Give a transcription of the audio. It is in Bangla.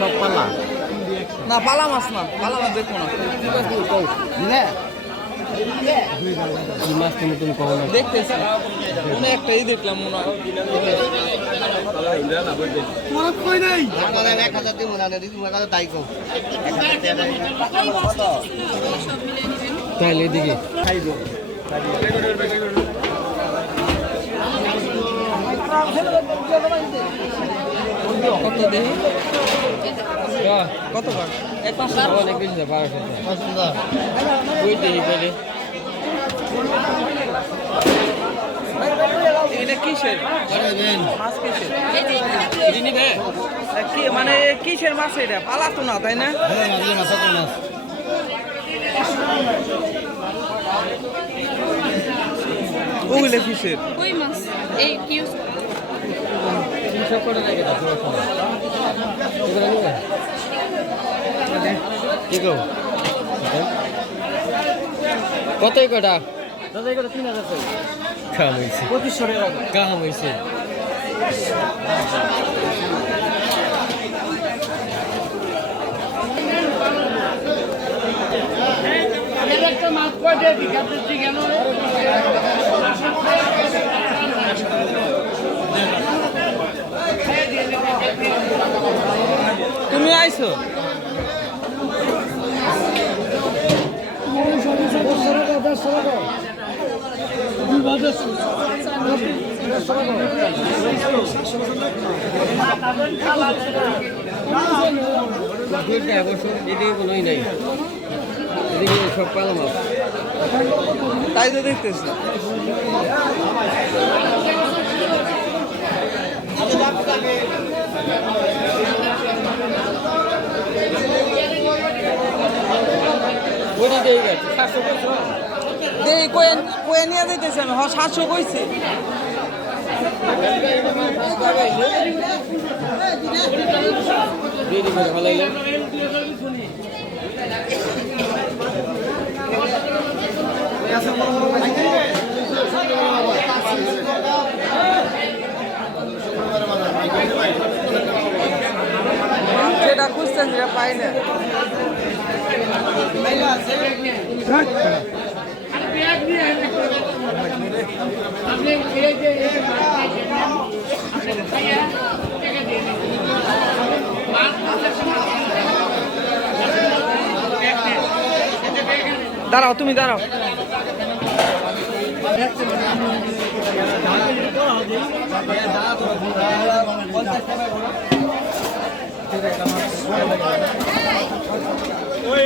সব পালা না পালা মাছ না, পালা মাছ দেখবো না। মাছ তুমি তুমি কখন দেখতেছি মনে একটাই দেখলাম মনে হয়। তাহলে এদিকে কত দেখি কত বার? 1-5 অনেক বেশি 1200 ওই দেখি পেলে এটা কিসের মাছ? কিসের কি মানে কিসের মাছ এটা? পালা তো না তাই না? ওগুলো কিসের? কই মাছ এই কি সব করে লাগে কত কটা দাদা এগুলো 3000 টাকা। কাম হয়েছে 2500 টাকা। কাম হয়েছে তুমি আইছো? এদিকে কোনোই নাই এদিকে সব পালা মাছ তাই তো দেখতেছি। দেখি কয়ে নিয়ে দিতেছি আমি। 700 কইছি। যেটা খুঁজতেছি সেটা পাই না। দাঁড়াও, তুমি দাঁড়াও। ওই